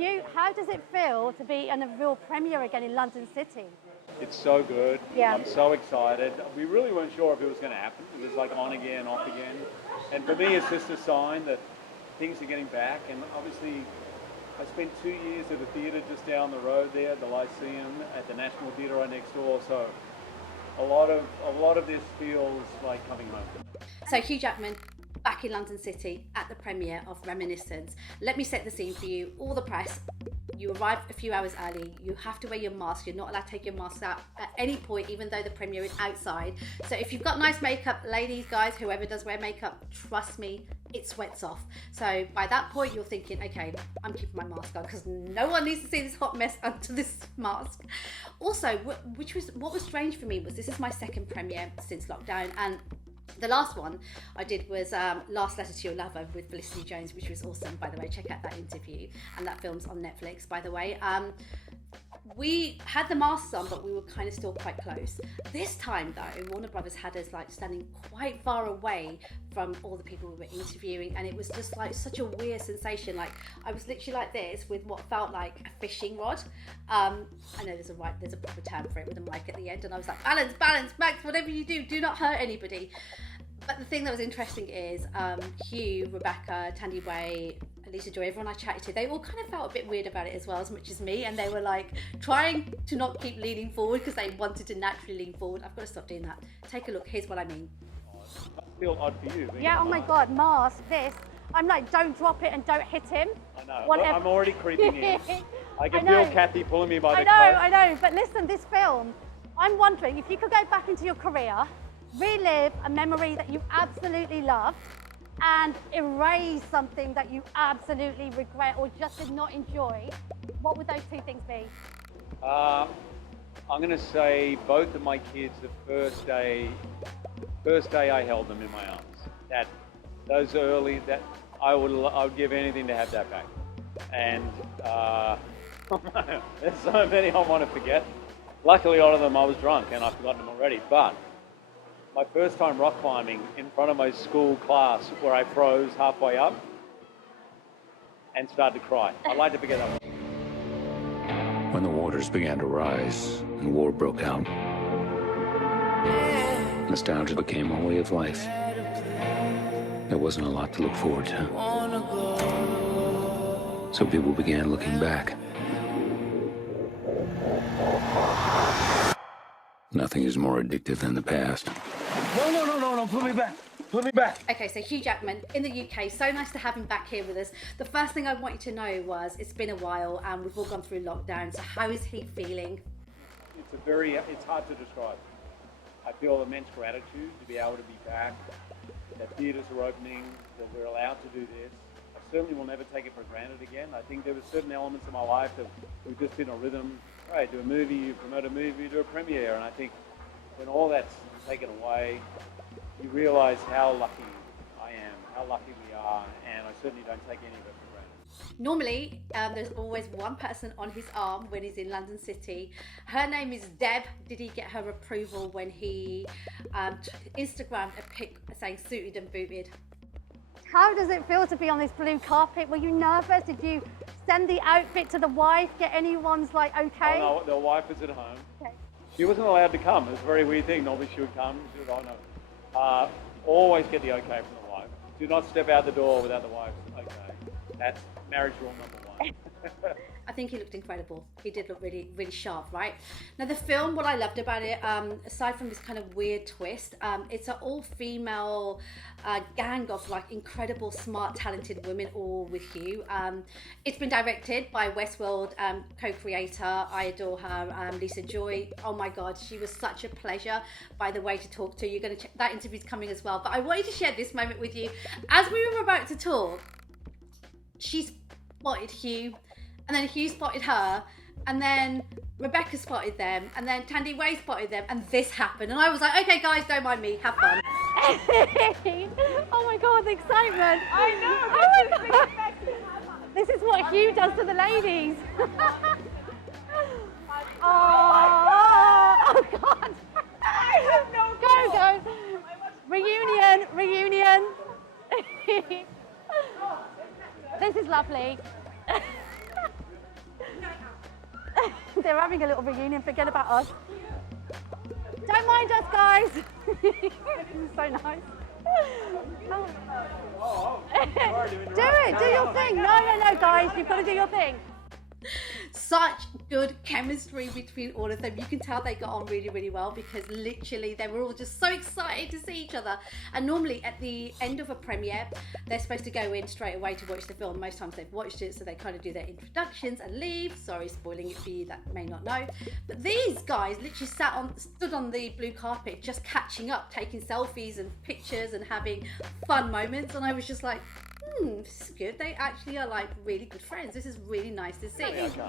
Hugh, how does it feel to be in a real premiere again in London City? It's so good. Yeah. I'm so excited. We really weren't sure if it was going to happen. It was like on again, off again. And for me, it's just a sign that things are getting back. And obviously, I spent 2 years at a theatre just down the road there, the Lyceum, at the National Theatre right next door. So a lot of this feels like coming home. So Hugh Jackman, back in London City at the premiere of Reminiscence. Let me set the scene for you. All the press, you arrive a few hours early, you have to wear your mask, you're not allowed to take your mask out at any point, even though the premiere is outside. So if you've got nice makeup, ladies, guys, whoever does wear makeup, trust me, it sweats off. So by that point, you're thinking, okay, I'm keeping my mask on because no one needs to see this hot mess under this mask. Also, what was strange for me was this is my second premiere since lockdown, and the last one I did was Last Letter to Your Lover with Felicity Jones, which was awesome, by the way. Check out that interview, and that film's on Netflix, by the way. We had the masks on, but we were kind of still quite close. This time, though, Warner Brothers had us like standing quite far away from all the people we were interviewing, and it was just like such a weird sensation. Like I was literally like this with what felt like a fishing rod. I know there's a proper term for it with a mic at the end, and I was like, balance, Max, whatever you do not hurt anybody. But the thing that was interesting is Hugh, Rebecca, Thandiwe, Lisa Joy, everyone I chatted to, they all kind of felt a bit weird about it as well, as much as me, and they were like trying to not keep leaning forward because they wanted to naturally lean forward. I've got to stop doing that. Take a look, here's what I mean. I feel odd for you. Yeah, oh my God, mask, this. I'm like, don't drop it and don't hit him. I know, Whatever. I'm already creeping in. I can feel Kathy pulling me by the coat. I know, but listen, this film, I'm wondering if you could go back into your career, relive a memory that you absolutely loved, and erase something that you absolutely regret or just did not enjoy, what would those two things be? I'm going to say both of my kids, the first day I held them in my arms. I would give anything to have that back. And there's so many I want to forget. Luckily, a lot of them I was drunk and I've forgotten them already. But my first time rock climbing in front of my school class where I froze halfway up and started to cry. I'd like to forget that one. When the waters began to rise and war broke out, nostalgia became a way of life. There wasn't a lot to look forward to. So people began looking back. Nothing is more addictive than the past. No, put me back. Okay, so Hugh Jackman in the UK, so nice to have him back here with us. The first thing I want you to know was it's been a while and we've all gone through lockdown, so how is he feeling? It's hard to describe. I feel immense gratitude to be able to be back, that theatres are opening, that we're allowed to do this. I certainly will never take it for granted again. I think there were certain elements of my life that we've just been a rhythm. Right, do a movie, you promote a movie, you do a premiere, and I think when all that's taken away, you realise how lucky I am, how lucky we are, and I certainly don't take any of it for granted. Normally, there's always one person on his arm when he's in London City. Her name is Deb. Did he get her approval when he Instagrammed a pic saying suited and booted? How does it feel to be on this blue carpet? Were you nervous? Did you send the outfit to the wife? Get anyone's like, okay? Oh no, the wife was at home. Okay. She wasn't allowed to come. It was a very weird thing. Normally she would come. She would, oh no. Always get the okay from the wife. Do not step out the door without the wife's okay. That's marriage rule number 1. I think he looked incredible. He did look really, really sharp, right? Now the film, what I loved about it, aside from this kind of weird twist, it's an all-female gang of like incredible, smart, talented women, all with Hugh. It's been directed by Westworld co-creator, I adore her, Lisa Joy. Oh my God, she was such a pleasure, by the way, to talk to. You're going to check that interview's coming as well. But I wanted to share this moment with you. As we were about to talk, she spotted Hugh, and then Hugh spotted her, and then Rebecca spotted them, and then Thandiwe spotted them, and this happened. And I was like, okay guys, don't mind me, have fun. Oh my God, the excitement. I know. Oh my God. This is what Hugh does to the ladies. Oh God. I have no Go. Reunion. This is lovely. They're having a little reunion. Forget about us. Don't mind us, guys. This is so nice. Do it. Do your thing. No, guys. You've got to do your thing. Such good chemistry between all of them. You can tell they got on really, really well because literally they were all just so excited to see each other. And normally at the end of a premiere, they're supposed to go in straight away to watch the film. Most times they've watched it, so they kind of do their introductions and leave. Sorry, spoiling it for you that may not know. But these guys literally stood on the blue carpet just catching up, taking selfies and pictures and having fun moments. And I was just like, this is good. They actually are like really good friends. This is really nice to see.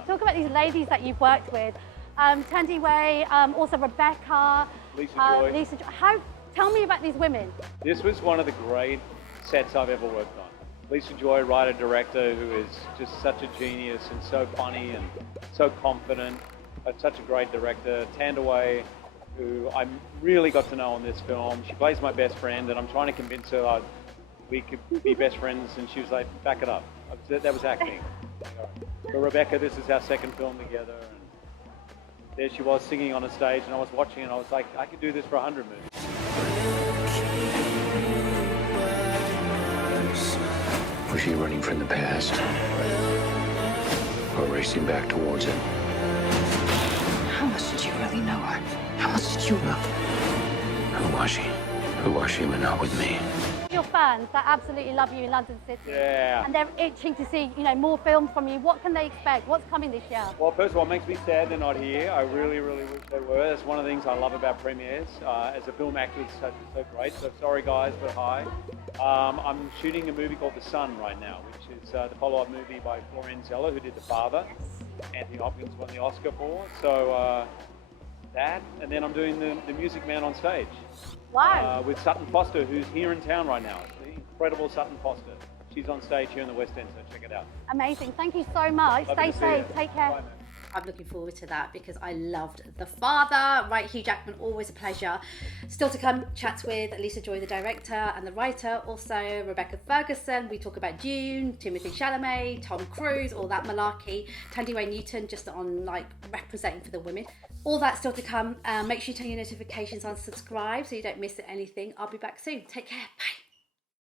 Talk about these ladies that you've worked with. Thandiwe, also Rebecca. Lisa Joy. Tell me about these women. This was one of the great sets I've ever worked on. Lisa Joy, writer-director, who is just such a genius and so funny and so confident, but such a great director. Thandiwe, who I really got to know on this film. She plays my best friend, and I'm trying to convince her we could be best friends, and she was like, back it up. That was acting. But Rebecca, this is our second film together, and there she was singing on a stage, and I was watching, and I was like, I could do this for 100 movies. Was she running from the past? Or racing back towards it? How much did you really know her? How much did you know? Who was she? Who was she when not with me? Your fans that absolutely love you in London City. Yeah. And they're itching to see, more films from you. What can they expect? What's coming this year? Well, first of all, it makes me sad they're not here. I really, really wish they were. That's one of the things I love about premieres. As a film actor, it's so great. So sorry, guys, but hi. I'm shooting a movie called The Son right now, which is the follow-up movie by Florian Zeller, who did The Father. Anthony Hopkins won the Oscar for. So that, and then I'm doing the Music Man on stage. Wow. With Sutton Foster, who's here in town right now. The incredible Sutton Foster. She's on stage here in the West End, so check it out. Amazing. Thank you so much. Lovely Stay to see safe. you. Take care. Bye, man. I'm looking forward to that because I loved The Father. Right, Hugh Jackman, always a pleasure. Still to come, chats with Lisa Joy, the director and the writer. Also, Rebecca Ferguson. We talk about Dune, Timothée Chalamet, Tom Cruise, all that malarkey. Thandiwe Newton, just on representing for the women. All that still to come. Make sure you turn your notifications on, subscribe so you don't miss anything. I'll be back soon. Take care. Bye.